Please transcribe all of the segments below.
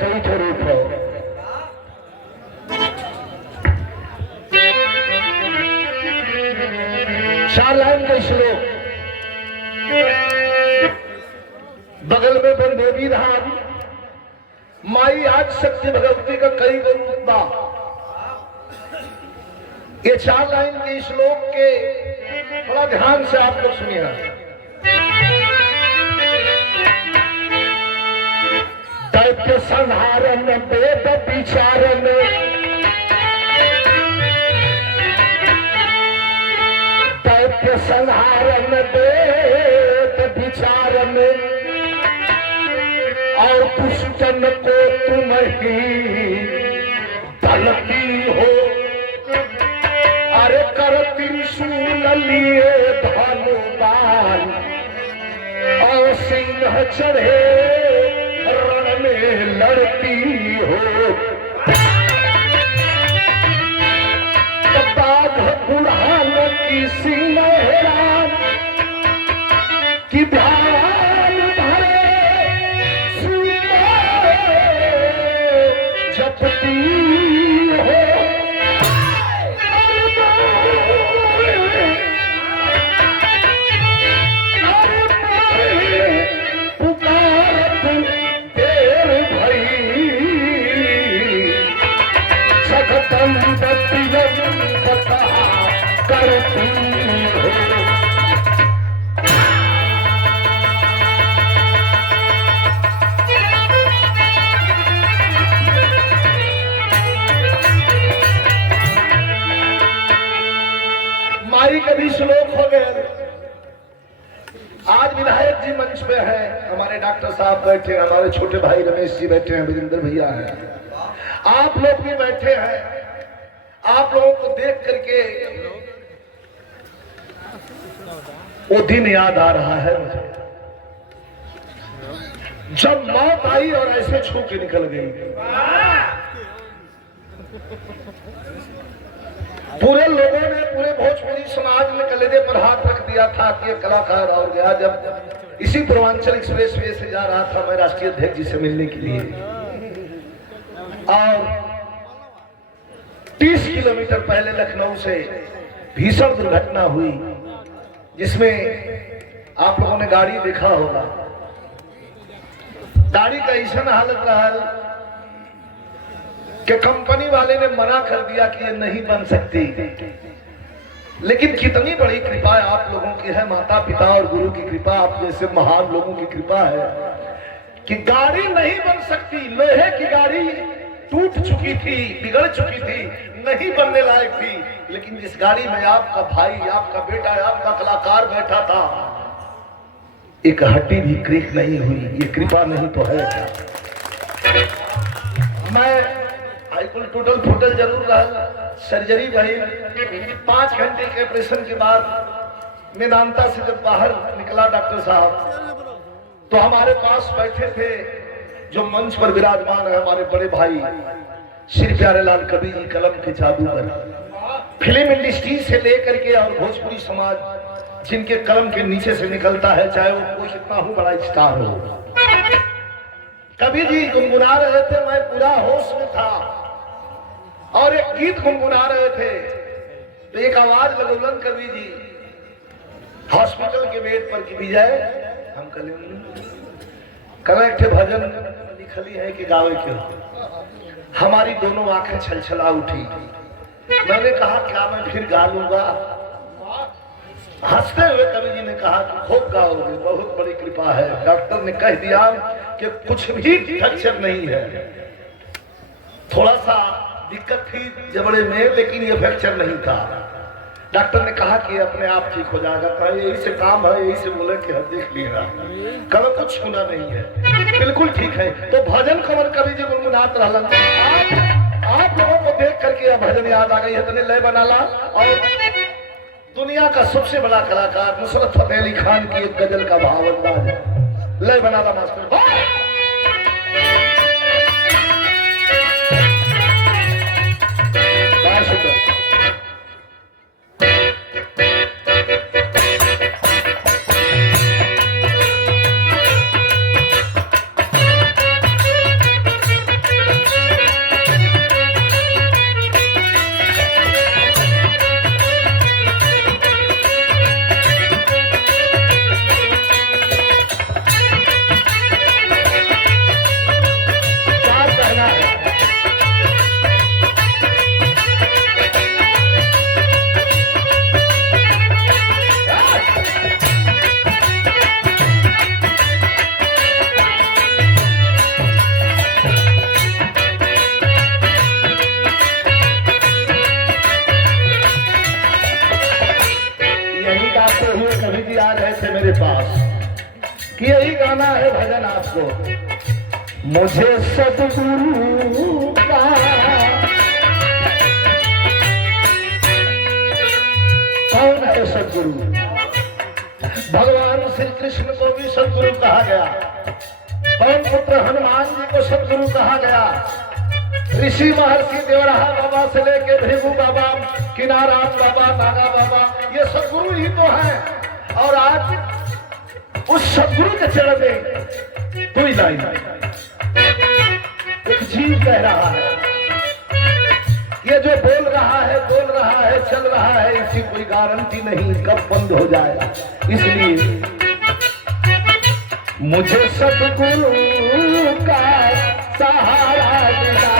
कई ठो रूप हो। चार लाइन के श्लोक। बगल में बंदेवी धाम, माई आज शक्ति भगवती का कई रूप बा। ये चार लाइन के श्लोक के थोड़ा ध्यान से आप लोग सुनिएगा। दैत्य संहारण वेद विचारण, दैत्य संहारण वेद विचारण, और दुष्टन को तुम ही दलती हो। अरे कर त्रिशूल लिए धनुबाण, और सिंह चढ़े रण में लड़ती हो। बाघ बुढ़ान की सिंह हैरान, कि ध्यान धरे सुनो जपती हो। माई के भी श्लोक हो गए। आज विधायक जी मंच पे हैं, हमारे डॉक्टर साहब बैठे हैं, हमारे छोटे भाई रमेश जी बैठे हैं, वीरेंद्र भैया हैं, आप लोग भी बैठे हैं। आप लोगों को देख करके वो दिन याद आ रहा है मुझे, जब मौत आई और ऐसे छू के निकल गई। पूरे लोगों ने, पूरे भोजपुरी समाज ने कलेजे पर हाथ रख दिया था कि ये कलाकार और गया। जब इसी पूर्वांचल एक्सप्रेस वे से जा रहा था मैं राष्ट्रीय अध्यक्ष जी से मिलने के लिए, और 30 किलोमीटर पहले लखनऊ से भीषण दुर्घटना हुई, जिसमें आप लोगों ने गाड़ी देखा होगा। गाड़ी का ऐसा हालत रहा कि कंपनी वाले ने मना कर दिया कि ये नहीं बन सकती। लेकिन कितनी बड़ी कृपा आप लोगों की है, माता पिता और गुरु की कृपा, आप जैसे महान लोगों की कृपा है कि गाड़ी नहीं बन सकती। लोहे की गाड़ी टूट चुकी थी, बिगड़ चुकी थी, नहीं बनने लायक थी, लेकिन जिस गाड़ी में आपका भाई, आपका बेटा, आपका कलाकार बैठा था, एक हड्डी भी क्रीक नहीं हुई। ये कृपा नहीं तो है क्या? मैं बिल्कुल टूटल फूटल जरूर रहा, सर्जरी भाई 5 घंटे के ऑपरेशन के बाद मेदांता से जब बाहर निकला डॉक्टर साहब, तो हमारे पास बैठे थे जो मंच पर विराजमान है हमारे बड़े भाई श्री प्यारेलाल कवि जी, कलम के जादूगर। फिल्म इंडस्ट्री से लेकर के और भोजपुरी समाज जिनके कलम के नीचे से निकलता है, चाहे वो कोई कितना हो बड़ा स्टार हो। कवि जी गुनगुना रहे थे, मैं पूरा होश में था और एक गीत गुनगुना रहे थे, तो एक आवाज लगौलन कवि जी हॉस्पिटल के बेड पर कि विजय हम कल एक भजन लिखली है कि गावे क्यों। हमारी दोनों आंखें छलछला उठी। मैंने कहा क्या मैं फिर गा लूंगा? हंसते हुए कवि जी ने कहा कि खूब गाओगे, बहुत बड़ी कृपा है। डॉक्टर ने कह दिया कि कुछ भी फ्रैक्चर नहीं है, थोड़ा सा दिक्कत थी जबड़े में, लेकिन ये फ्रैक्चर नहीं था। डॉक्टर ने कहा कि अपने आप ठीक हो जाएगा। कहा यही से काम है, यही से बोले कि देख लेगा, कल कुछ होना नहीं है, बिल्कुल ठीक है। तो भजन खबर कवि जी गुनगुनात रहलन। आप लोगों को देख करके यह भजन याद आ गई है, तने लय बना ला। और दुनिया का सबसे बड़ा कलाकार नुसरत फतेह अली खान की एक गजल का भाव अंदाज है, लय बना ला मास्टर। पास कि यही गाना है भजन आपको। मुझे सतगुरु का कौन है सतगुरु? भगवान श्री कृष्ण को भी सतगुरु कहा गया, पवन पुत्र हनुमान जी को सतगुरु कहा गया, ऋषि महर्षि देवराहा बाबा से लेके भृगु बाबा, किनाराम बाबा, नागा बाबा, ये सतगुरु ही तो हैं। और आज उस सतगुरु के चरण में कोई लाइन एक जीव कह रहा है, ये जो बोल रहा है, चल रहा है, इसकी कोई गारंटी नहीं कब बंद हो जाए। इसलिए मुझे सतगुरु का सहारा मिला,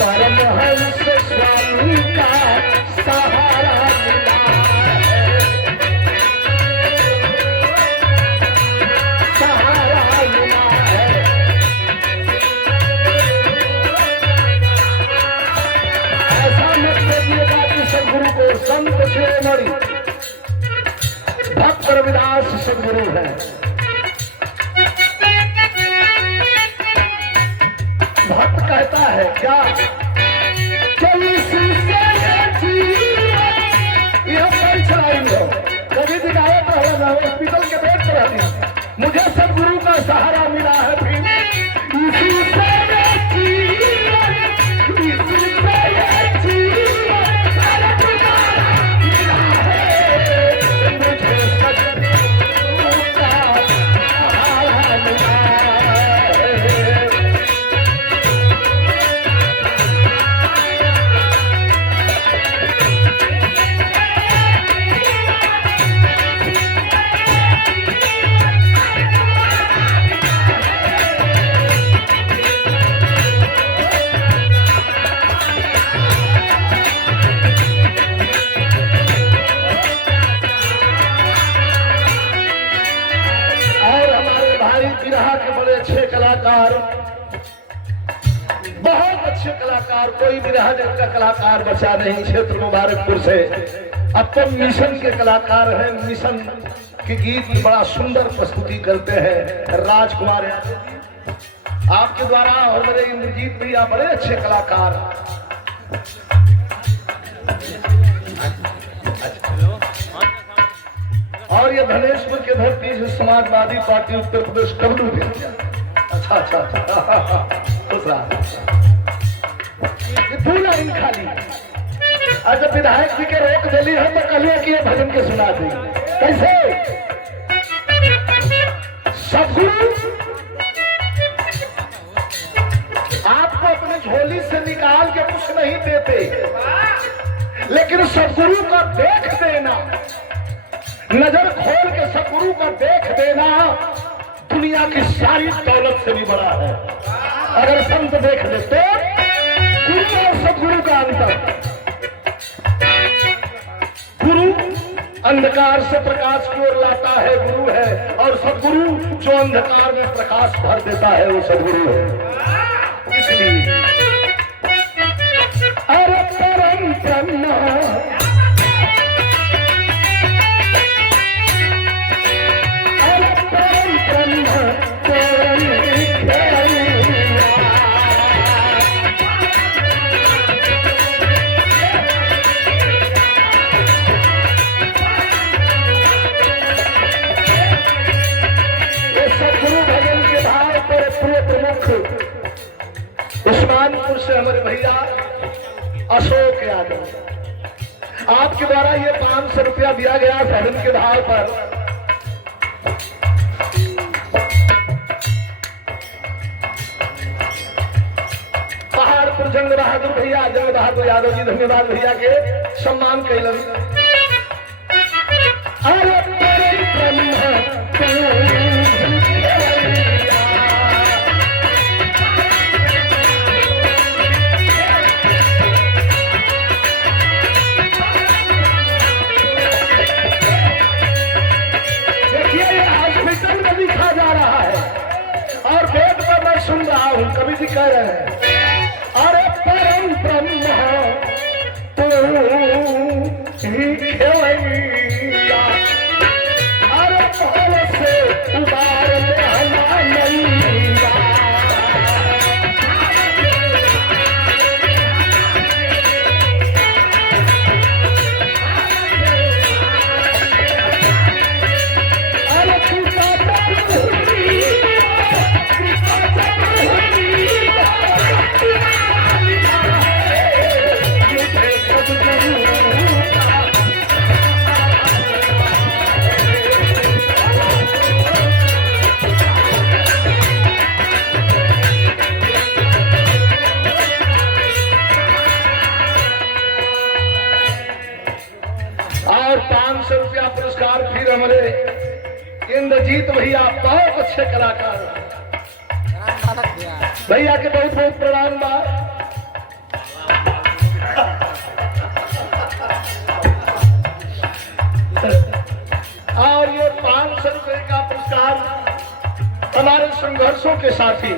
परमहंस स्वामी का सहारा मिला, सहारा मिला है। ऐसा मत करिएगा कि सदगुरु को संत शिरोमणि भक्त रविदास सदगुरु है। भक्त कहता है क्या? कभी भी गायब रहो, हॉस्पिटल के बेड पर रहती, मुझे सदगुरु का सहारा मिला है, फिर इसी से बहुत अच्छे कलाकार, कोई भी रहा जिसका कलाकार बचा नहीं। क्षेत्र मुबारकपुर से अपन मिशन के कलाकार हैं, मिशन के गीत बड़ा सुंदर प्रस्तुति करते हैं। राजकुमार यादव आपके द्वारा और मेरे इंद्रजीत भैया बड़े अच्छे कलाकार। और ये धनेशपुर के धरती से समाजवादी पार्टी उत्तर प्रदेश डब्ल्यू भी। अच्छा पूरा इन खाली। आज जब विधायक जी के रोक दिली है तो कहिए कि ये भजन के सुना दी कैसे? सदगुरु आपको अपने झोली से निकाल के कुछ नहीं देते, लेकिन सदगुरु का देख देना, नजर खोल के सदगुरु का देख देना दुनिया की सारी दौलत से भी बड़ा है। अगर संत देख ले तो गुरु और सदगुरु का अंतर। गुरु अंधकार से प्रकाश की ओर लाता है, गुरु है, और सदगुरु जो अंधकार में प्रकाश भर देता है वो सदगुरु है। इसलिए अरे परम ब्रह्म उस्मानपुर से हमारे भैया अशोक यादव, आपके द्वारा ये 500 रुपया दिया गया भजन के भाव पर। पहाड़पुर जंग बहादुर भैया, जंग बहादुर यादव जी, धन्यवाद भैया के सम्मान कैलन। अरे देखिए हॉस्पिटल में खेवैया अरे भोल से उबार लेना नैया और 500 रुपया पुरस्कार फिर हमारे इंद्रजीत भैया, बहुत अच्छे कलाकार भैया के बहुत बहुत प्रणाम बा। और ये 500 रुपए का पुरस्कार हमारे संघर्षों के साथी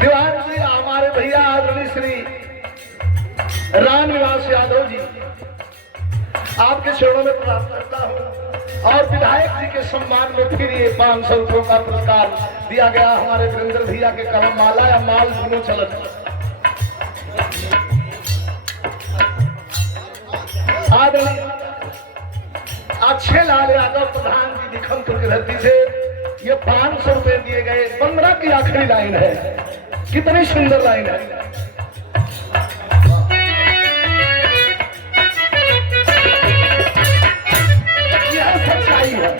दीवान जी, हमारे भैया आदरणीय श्री राम निवास यादव जी, आपके चरणों में प्रणाम करता हूं। और विधायक जी के सम्मान में फिर ये 500 रुपयों का पुरस्कार दिया गया हमारे वीरेंद्र भैया के कलम माला या माल दोनों चलत। आदरणीय अच्छे लाल यादव प्रधान जी दिखमपुर की धरती से ये 500 रुपए दिए गए। 15 की आखिरी लाइन है, कितनी सुंदर लाइन है। सच्चाई है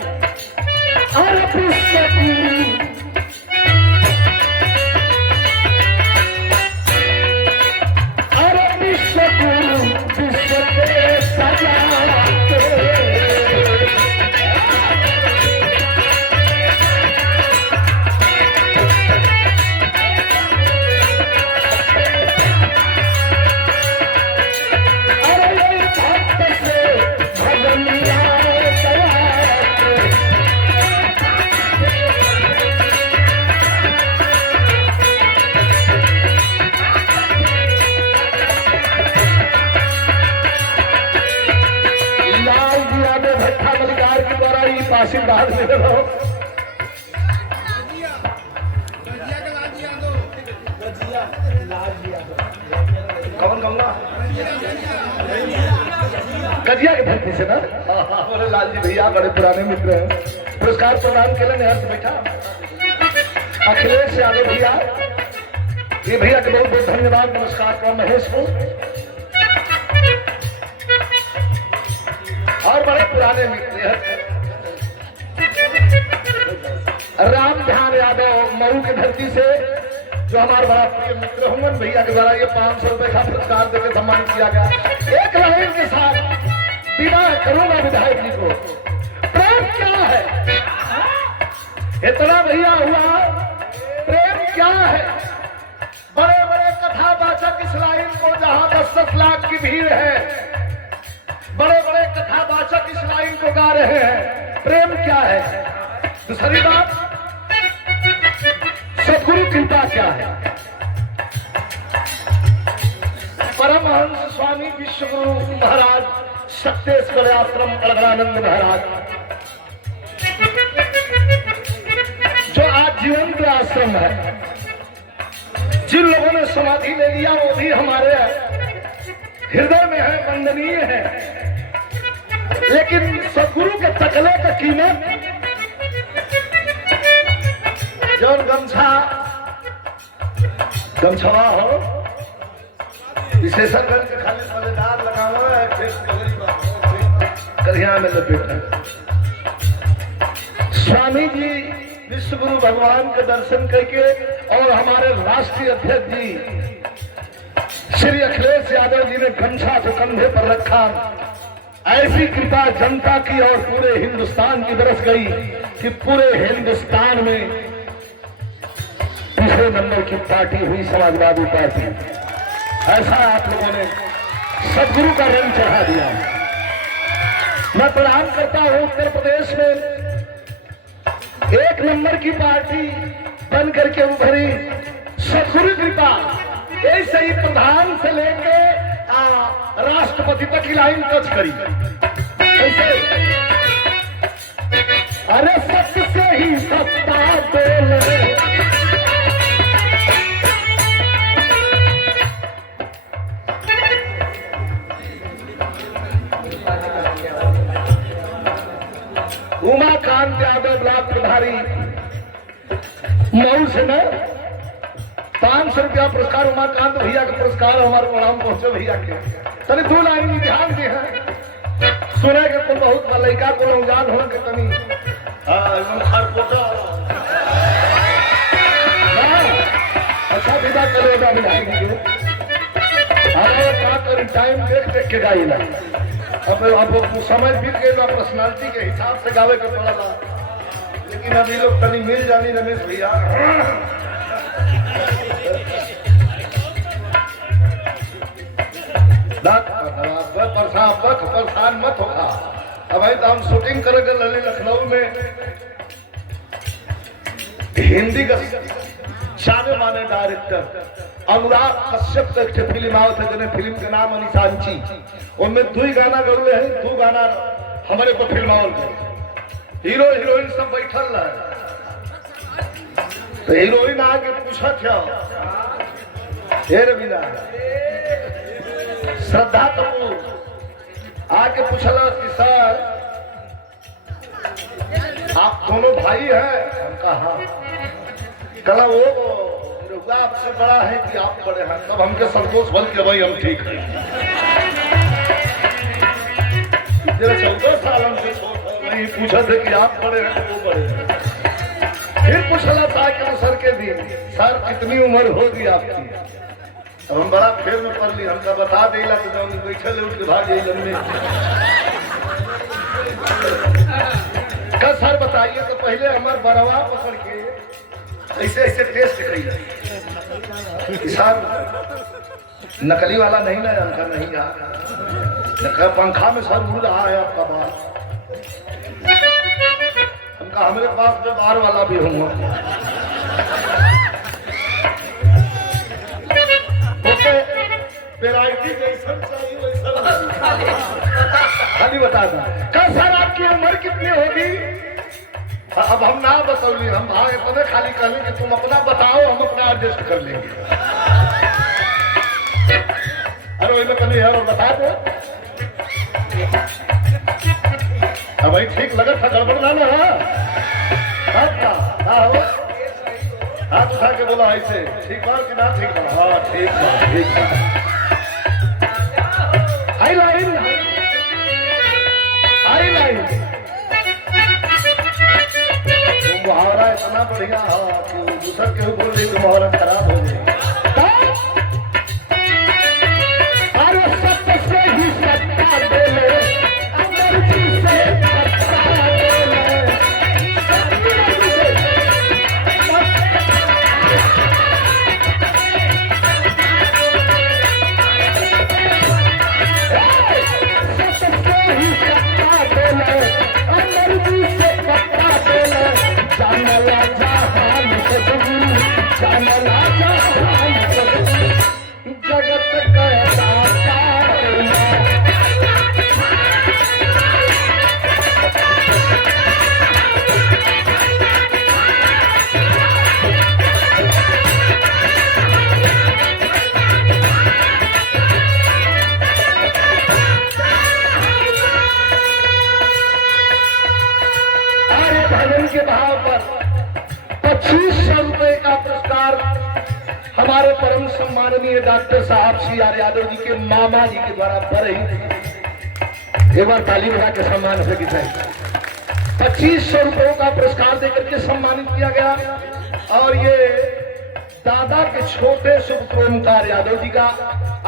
और विश्व के सजा आशीर्वाद ले लो। कौन कहूँगा गजिया के धरती से ना, बोले लाल जी भैया बड़े पुराने मित्र हैं। पुरस्कार प्रदान के लिए हर्ष बैठा अखिलेश यादव भैया, ये भैया के बहुत बहुत धन्यवाद। नमस्कार का महेश को और बड़े पुराने मित्र राम ध्यान यादव मऊ की धरती से, जो हमारे बड़ा प्रिय मित्र हुमन भैया के द्वारा ये 500 रुपए का पुरस्कार देकर सम्मानित किया गया। एक लाइन के साथ विवाह करूंगा विधायक जी को। प्रेम क्या है, इतना भैया हुआ, प्रेम क्या है। बड़े बड़े कथावाचक इस लाइन को, जहां 10-10 लाख की भीड़ है, बड़े बड़े कथावाचक इस लाइन को गा रहे हैं। प्रेम क्या है। दूसरी बात, सदगुरु कृपा क्या है। परमहंस स्वामी विश्वगुरु महाराज सत्येश्वर आश्रम अलगरानंद महाराज, जो आज जीवन के आश्रम है, जिन लोगों ने समाधि ले लिया वो भी हमारे हृदय में है, वंदनीय है। लेकिन सदगुरु के तकले का कीमत जौन गमछवा हो, विशेषज्ञ के खाली मजेदार लगाओ है, करिया में लपेटा। स्वामी जी विश्वगुरु भगवान के दर्शन करके और हमारे राष्ट्रीय अध्यक्ष जी श्री अखिलेश यादव जी ने गमछा को कंधे पर रखा। ऐसी कृपा जनता की और पूरे हिंदुस्तान की बरस गई कि पूरे हिंदुस्तान में तीसरे नंबर की पार्टी हुई समाजवादी पार्टी। ऐसा आप लोगों ने सदगुरु का रंग चढ़ा दिया। मैं प्रणाम करता हूं उत्तर प्रदेश में 1 नंबर की पार्टी बन करके उभरी सदगुरु कृपा। ऐसे ही प्रधान से लेके राष्ट्रपति तक की लाइन टच करी। कैसे? अरे सत्य से ही सत्ता बोले, उमाकांत यादव ब्लॉक प्रभारी मऊ से न 500 रुपया पुरस्कार, उमाकांत भैया का पुरस्कार हमारे प्रणाम पहुंचे भैया के। तनी 2 लाइन में ध्यान दे सुने के तो बहुत लड़का को उजान हो के तनी अच्छा विदा करेगा मिलाएंगे। क्या करी टाइम देख देख के गाइला, अब समय बीत गए ना, पर्सनालिटी के हिसाब से गावे के पड़ा, लेकिन अभी लोग तनी मिल जानी रमेश भैया। परेशान मत होगा। अब तो हम शूटिंग करेंगे लली लखनऊ में, हिंदी का जाने माने डायरेक्टर अनुराग कश्यप का एक फिल्म आओ थे, जिन्हें फिल्म के नाम अनिशांची, उनमें 2 गाना गौले हैं, 2 गाना हमारे को फिल्मावल गए। हीरो हीरोइन सब बैठल रहे, तो हीरोइन आके पूछा क्या हे रवीना, श्रद्धा कपूर आके पूछला कि सर आप दोनों भाई हैं? हम कहा कला वो आपसे बड़ा है कि आप बड़े हैं? तब हमके संतोष बल के भाई हम ठीक है। 14 साल हमसे नहीं पूछा थे कि आप बड़े हैं तो वो बड़े हैं। फिर पूछला था कि सर के दिन सर कितनी उम्र होगी आपकी? अब हम बड़ा फेर में पढ़ ली, हमका बता देला तो जब बैठे ले उठ के भाग गई लम्बे। सर बताइए तो पहले हमारे बड़वा पकड़ के ऐसे ऐसे टेस्ट करी सर नकली वाला नहीं ना, उनका नहीं आ पंखा में सर मुड़ रहा है आपका बात। हमका हमारे पास जो बाहर वाला भी होगा वैरायटी जैसा चाहिए वैसा खाली बता दो। क्या सर आपकी उम्र कितनी होगी? अब हम ना बतौली, हम भाई इतने खाली कहले कि तुम अपना बताओ, हम अपना एडजस्ट कर लेंगे। अरे वही कभी है और बता दो। अब भाई ठीक लगा था, गड़बड़ ना है हाथ उठा के बोला ऐसे ठीक बात कि ना ठीक बा? हाँ ठीक बा, ठीक बा। आई लाइन मुहावरा इतना बढ़िया है कि दूसर के बोल रही तो मुहावरा खराब हो जाए। अरे सत्य से ही सत्ता बोले, अमरजी से सत्ता बोले, के भाव पर 2500 रुपए का पुरस्कार हमारे परम सम्माननीय डॉक्टर साहब CR यादव जी के मामा जी के द्वारा पर ही एक बार ताली बजा के सम्मान से किया 2500 रुपयों का पुरस्कार देकर के सम्मानित किया गया। और ये दादा के छोटे शुभक्रमकार यादव जी का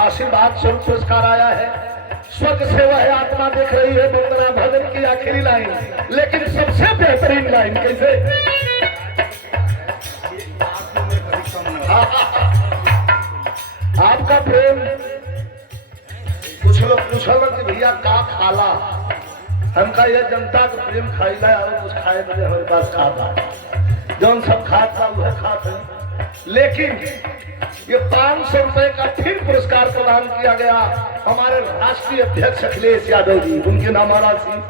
आशीर्वाद स्वरूप पुरस्कार आया है। स्वर्ग से वह आत्मा देख रही है वंदना भजन की आखिरी लाइन, लेकिन सबसे बेहतरीन लाइन कैसे? आपका प्रेम, कुछ लोग पूछल कि भैया का खाला, हमका यह जनता का प्रेम खाइला और कुछ खाए बजे हमारे पास खाता, जौन सब खाता वह खाते लेकिन ये 500 रुपए का फिर पुरस्कार प्रदान किया गया हमारे राष्ट्रीय अध्यक्ष अखिलेश यादव जी, उनके नामारा सिंह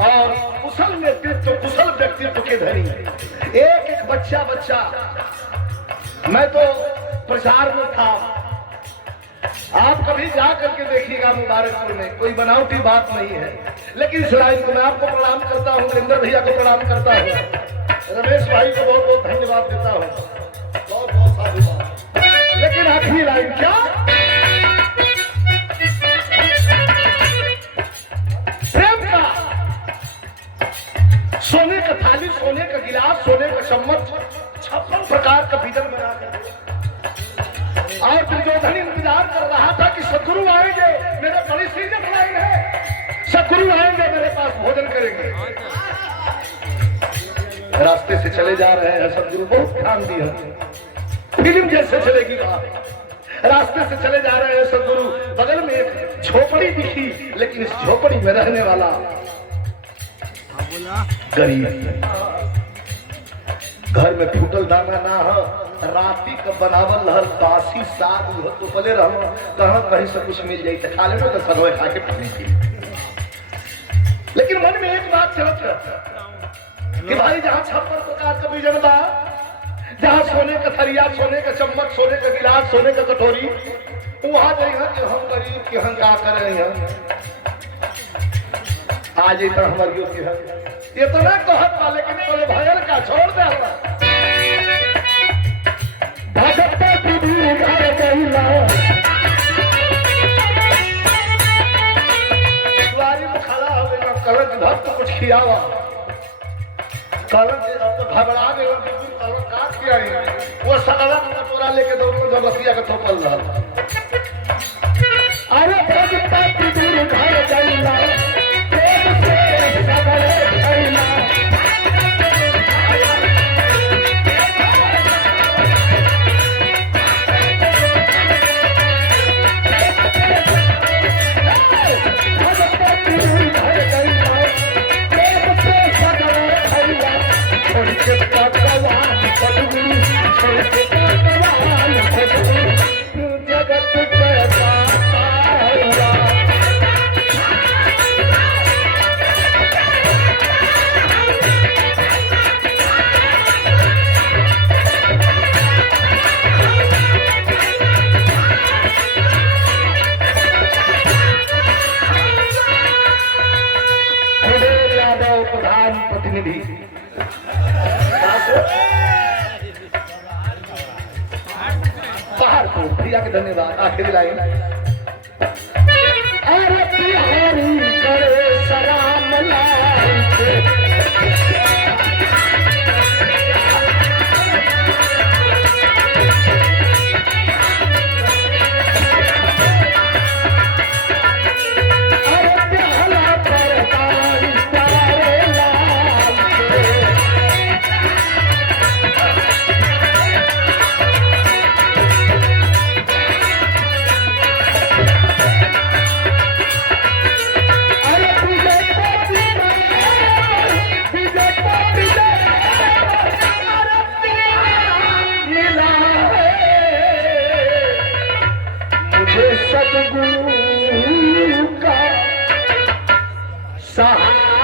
और कुशल नेतृत्व, कुशल व्यक्तित्व के धनी एक एक बच्चा। मैं तो प्रचार में था, आप कभी जा करके देखिएगा मुबारकपुर में, कोई बनावटी बात नहीं है। लेकिन इस लाइन को मैं आपको प्रणाम करता हूँ, वीरेंद्र भैया को प्रणाम करता हूँ, रमेश भाई को बहुत बहुत धन्यवाद देता हूँ, बहुत बहुत साधुवाद। लेकिन आखिरी लाइन क्या, प्रेम का सोने का थाली, सोने का गिलास, सोने का चम्मच, 56 प्रकार का भीतर बना कर और दुर्योधन इंतजार कर रहा था कि सदगुरु आएंगे, मेरे बड़ी सीजन लाएंगे, सदगुरु आएंगे मेरे पास भोजन करेंगे। रास्ते से चले जा रहे हैं सदगुरु, बहुत ध्यान दिया, फिल्म जैसे चलेगी बात। रास्ते से चले जा रहे हैं सदगुरु, बगल में एक झोपड़ी दिखी, लेकिन इस झोपड़ी में रहने वाला गरीब, घर में फूटल दाना ना हो, राती का बनावल हर बासी साग तो पले रहो, कहाँ कहीं से कुछ मिल जाए तो खा ले, तो सनोए खा के पी थी। लेकिन मन में एक बात चलत है कि भाई जहाँ 56 प्रकार का भोजन बा, जहाँ सोने का थरिया, सोने का चम्मच, सोने का गिलास, सोने का कटोरी, वहां जाइए कि हम गरीब कि हम क्या कर रहे हैं, आज इतना हमारे योग्य है इतना कहत पा, लेकिन बोले भयल का छोड़ दे द्वारी में खड़ा हो गया, कलक धर तो कुछ खियावा, कलक अब तो घबरा गया, कलक काट किया वो सगला कटोरा लेके दौड़ो जब रसिया का थोपल रहा। अरे घर जाइला धन्यवाद। आखिरी लाइन, अरे बिहारी करे सलाम लाइके, अरे बिहला पर पानी प्यारे लाल के, सदगुरु का सहारा